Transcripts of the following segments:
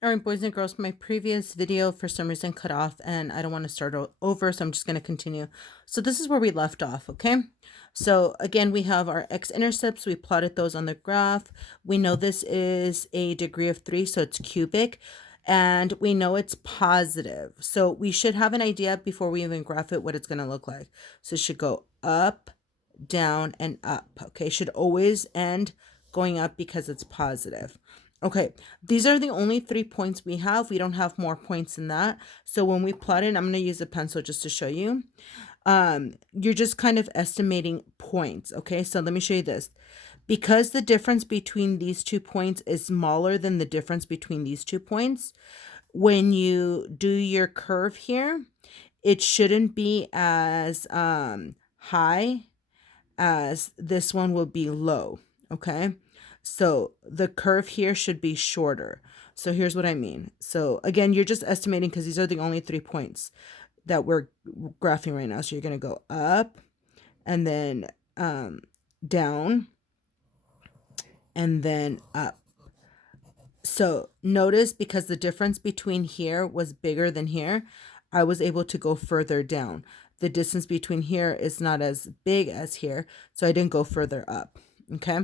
All right, boys and girls, my previous video for some reason cut off and I don't want to start over, so I'm just going to continue. So this is where we left off, okay? So again, we have our x-intercepts. We plotted those on the graph. We know this is a degree of 3, so it's cubic, and we know it's positive. So we should have an idea before we even graph it what it's going to look like. So it should go up, down, and up, okay? It should always end going up because it's positive. Okay, these are the only 3 points we have. We don't have more points than that. So when we plot it, I'm going to use a pencil just to show you. You're just kind of estimating points. Okay, so let me show you this. Because the difference between these 2 points is smaller than the difference between these 2 points, when you do your curve here, it shouldn't be as high as this one will be low. Okay, so the curve here should be shorter. So here's what I mean. So again, you're just estimating because these are the only 3 points that we're graphing right now. So you're going to go up and then down and then up. So notice because the difference between here was bigger than here, I was able to go further down. The distance between here is not as big as here, so I didn't go further up. Okay.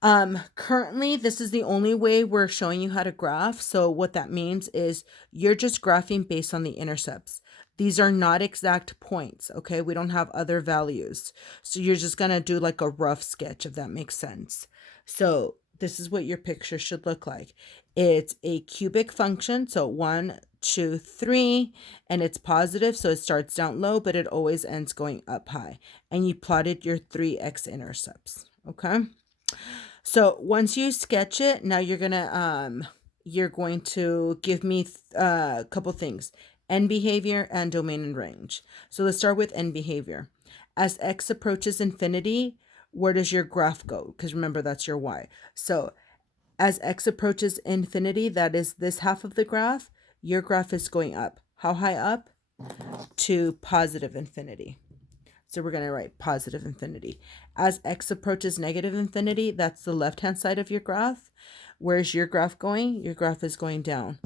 Currently, this is the only way we're showing you how to graph. So what that means is you're just graphing based on the intercepts. These are not exact points, okay? We don't have other values. So you're just gonna do like a rough sketch, if that makes sense. So this is what your picture should look like. It's a cubic function, so 1, 2, 3, and it's positive, so it starts down low, but it always ends going up high. And you plotted your 3 x-intercepts, okay? So once you sketch it, now you're going to give me a couple things: end behavior and domain and range. So let's start with end behavior. As x approaches infinity, where does your graph go? Because remember, that's your y. So as x approaches infinity, that is this half of the graph, your graph is going up. How high up? To positive infinity. So we're going to write positive infinity. As x approaches negative infinity, that's the left-hand side of your graph. Where's your graph going? Your graph is going down.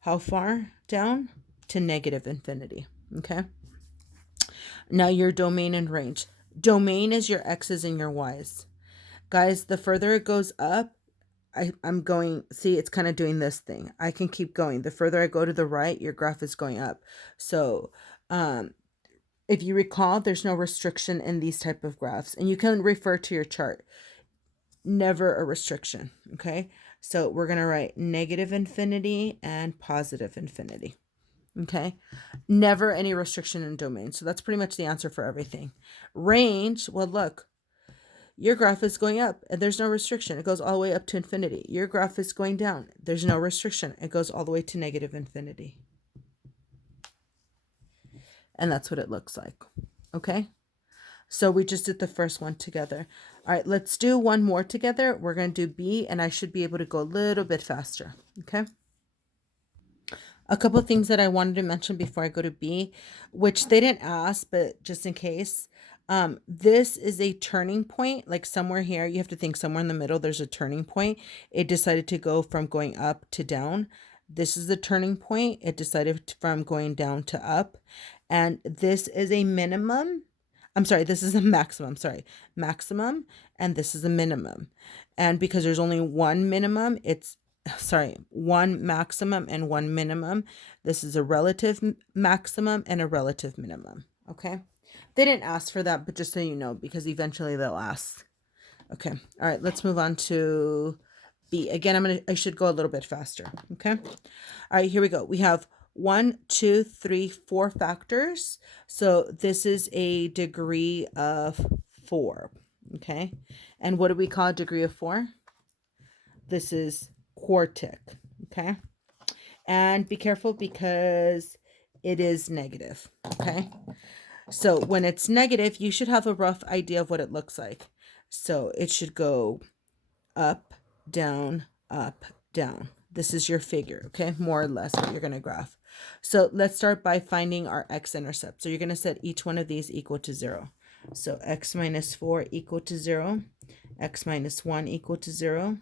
How far down? To negative infinity. Okay. Now your domain and range. Domain is your x's and your y's. Guys, the further it goes up, I'm going, see, it's kind of doing this thing. I can keep going. The further I go to the right, your graph is going up. So, if you recall, there's no restriction in these type of graphs, and you can refer to your chart. Never a restriction, okay? So we're going to write negative infinity and positive infinity, okay? Never any restriction in domain. So that's pretty much the answer for everything. Range, well, look, your graph is going up and there's no restriction. It goes all the way up to infinity. Your graph is going down. There's no restriction. It goes all the way to negative infinity. And that's what it looks like, okay? So we just did the first one together. All right, let's do one more together. We're going to do B, and I should be able to go a little bit faster, okay? A couple of things that I wanted to mention before I go to B, which they didn't ask, but just in case. This is a turning point, like somewhere here. You have to think somewhere in the middle, there's a turning point. It decided to go from going up to down. This is the turning point. It decided from going down to up. And this is a minimum. I'm sorry, this is a maximum. Sorry, maximum. And this is a minimum. And because there's only one minimum, one maximum and one minimum. This is a relative maximum and a relative minimum. Okay. They didn't ask for that, but just so you know, because eventually they'll ask. Okay. All right. Let's move on to B. Again, I should go a little bit faster. Okay. All right. Here we go. We have 1, 2, 3, 4 factors. So this is a degree of 4. Okay. And what do we call a degree of 4? This is quartic. Okay. And be careful because it is negative. Okay. So when it's negative, you should have a rough idea of what it looks like. So it should go up, down, up, down. This is your figure, okay? More or less what you're going to graph. So let's start by finding our x-intercept. So you're going to set each one of these equal to 0. So x minus 4 equal to 0, x minus 1 equal to 0,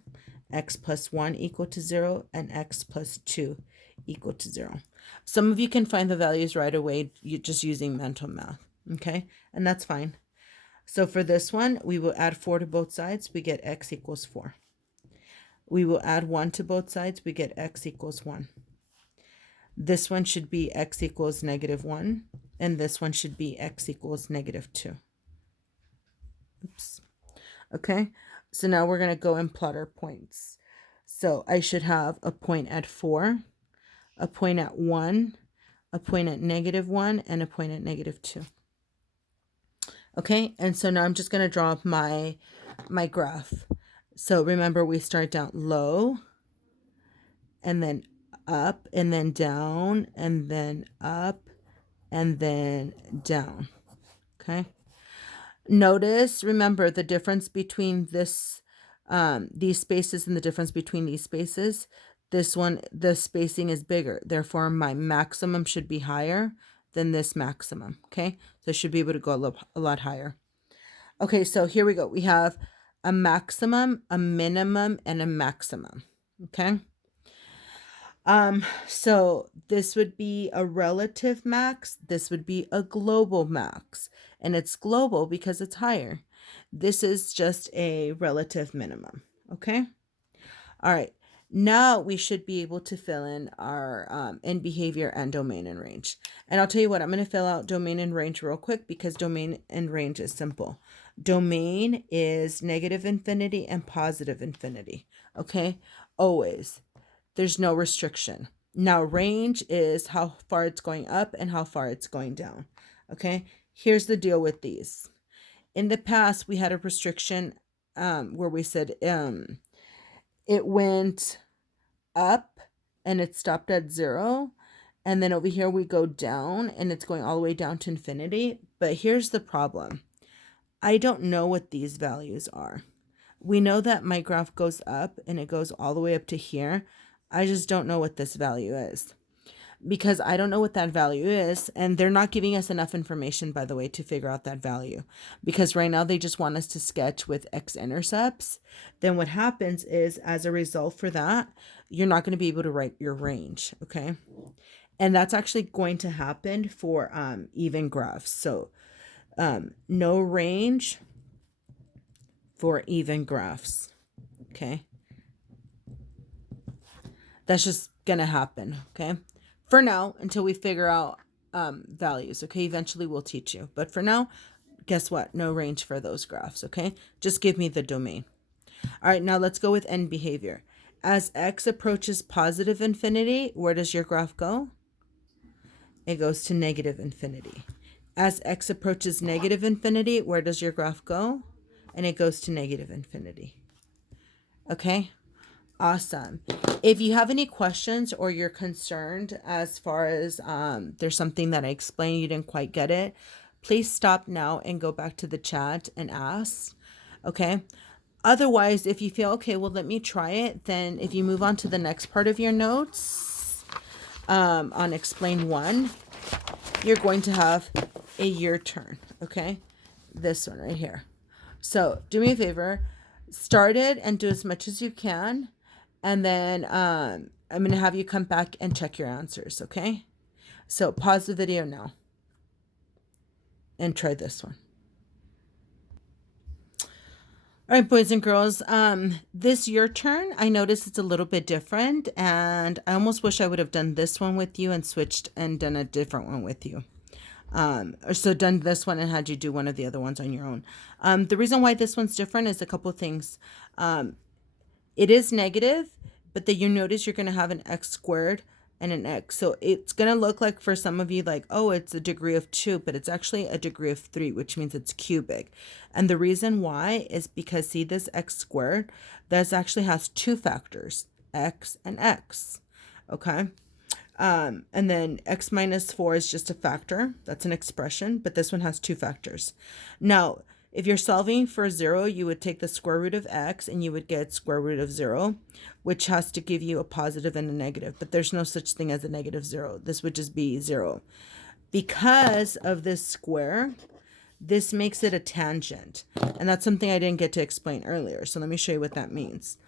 x plus 1 equal to 0, and x plus 2 equal to 0. Some of you can find the values right away just using mental math, okay? And that's fine. So for this one, we will add 4 to both sides. We get x equals 4. We will add 1 to both sides. We get x equals 1. This one should be x equals -1, and this one should be x equals -2. Oops. Okay, so now we're going to go and plot our points. So I should have a point at 4, a point at 1, a point at -1, and a point at -2. Okay, and so now I'm just going to draw my graph. So remember, we start down low, and then up, and then down, and then up, and then down. Okay. Notice, remember, the difference between this, these spaces and the difference between these spaces. This one, the spacing is bigger. Therefore, my maximum should be higher than this maximum. Okay. So I should be able to go a lot higher. Okay. So here we go. We have a maximum, a minimum, and a maximum. Okay. So this would be a relative max. This would be a global max, and it's global because it's higher. This is just a relative minimum. Okay. All right. Now we should be able to fill in our end behavior and domain and range. And I'll tell you what, I'm going to fill out domain and range real quick because domain and range is simple. Domain is -infinity and positive infinity. Okay. Always. There's no restriction. Now, range is how far it's going up and how far it's going down. Okay, here's the deal with these. In the past, we had a restriction where we said it went up and it stopped at 0. And then over here, we go down and it's going all the way down to infinity. But here's the problem. I don't know what these values are. We know that my graph goes up and it goes all the way up to here. I just don't know what this value is because I don't know what that value is. And they're not giving us enough information, by the way, to figure out that value, because right now they just want us to sketch with x-intercepts. Then what happens is, as a result for that, you're not going to be able to write your range. Okay. And that's actually going to happen for even graphs. So no range for even graphs. Okay. That's just going to happen, okay? For now, until we figure out values, okay? Eventually we'll teach you. But for now, guess what? No range for those graphs, okay? Just give me the domain. All right, now let's go with end behavior. As x approaches positive infinity, where does your graph go? It goes to -infinity. As x approaches negative infinity, where does your graph go? And it goes to -infinity. Okay? Awesome. If you have any questions or you're concerned as far as there's something that I explained you didn't quite get it, please stop now and go back to the chat and ask. Okay. Otherwise, if you feel, okay, well, let me try it, then if you move on to the next part of your notes on explain 1, you're going to have a your turn. Okay. This one right here. So do me a favor, start it and do as much as you can. And then I'm going to have you come back and check your answers, okay? So pause the video now and try this one. All right, boys and girls, this your turn. I noticed it's a little bit different, and I almost wish I would have done this one with you and switched and done a different one with you. So done this one and had you do one of the other ones on your own. The reason why this one's different is a couple of things. It is negative, but then you notice you're going to have an x squared and an x. So it's going to look like for some of you like, oh, it's a degree of 2, but it's actually a degree of 3, which means it's cubic. And the reason why is because, see this x squared, this actually has 2 factors, x and x. Okay. And then x minus 4 is just a factor. That's an expression, but this one has 2 factors. Now, if you're solving for 0, you would take the square root of x and you would get square root of 0, which has to give you a positive and a negative, but there's no such thing as a -0. This would just be 0. Because of this square, this makes it a tangent. And that's something I didn't get to explain earlier. So let me show you what that means.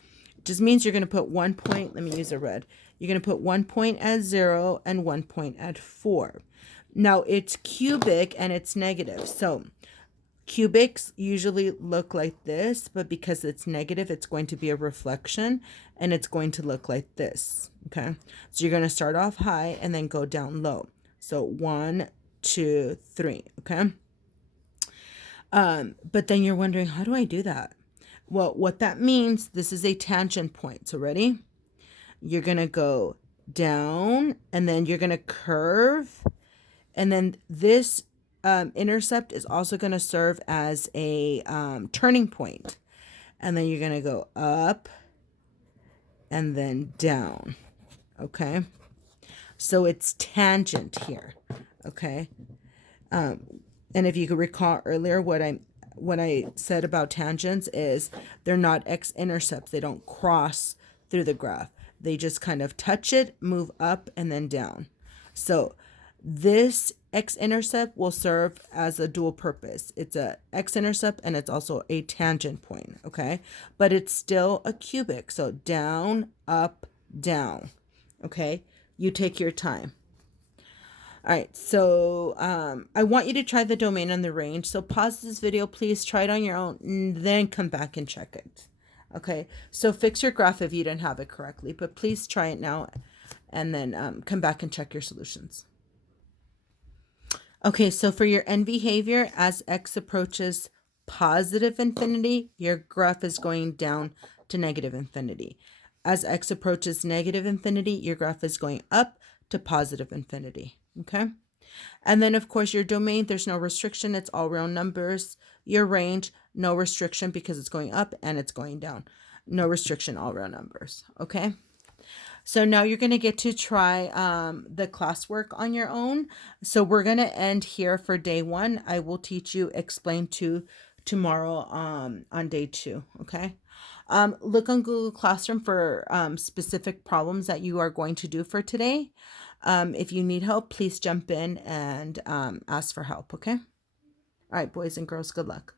just means you're going to put 1 point. Let me use a red. You're going to put 1 point at 0 and 1 point at 4. Now it's cubic and it's negative. So cubics usually look like this, but because it's negative, it's going to be a reflection and it's going to look like this. Okay. So you're going to start off high and then go down low. So 1, 2, 3. Okay. But then you're wondering, how do I do that? Well, what that means, this is a tangent point. So ready? You're going to go down and then you're going to curve. And then this intercept is also going to serve as a turning point. And then you're going to go up and then down. Okay. So it's tangent here. Okay. And if you could recall earlier, what I said about tangents is they're not x-intercepts. They don't cross through the graph. They just kind of touch it, move up, and then down. So this x-intercept will serve as a dual purpose. It's a x-intercept and it's also a tangent point, okay? But it's still a cubic. So down, up, down, okay? You take your time. All right, so I want you to try the domain and the range. So pause this video, please. Try it on your own, and then come back and check it. Okay, so fix your graph if you didn't have it correctly, but please try it now, and then come back and check your solutions. Okay, so for your end behavior, as x approaches positive infinity, your graph is going down to negative infinity. As x approaches negative infinity, your graph is going up to positive infinity. Okay. And then of course your domain, there's no restriction. It's all real numbers. Your range, no restriction because it's going up and it's going down. No restriction, all real numbers. Okay. So now you're going to get to try the classwork on your own. So we're going to end here for day 1. I will teach you explain to tomorrow on day 2. Okay. Look on Google Classroom for specific problems that you are going to do for today. If you need help, please jump in and ask for help, okay? All right, boys and girls, good luck.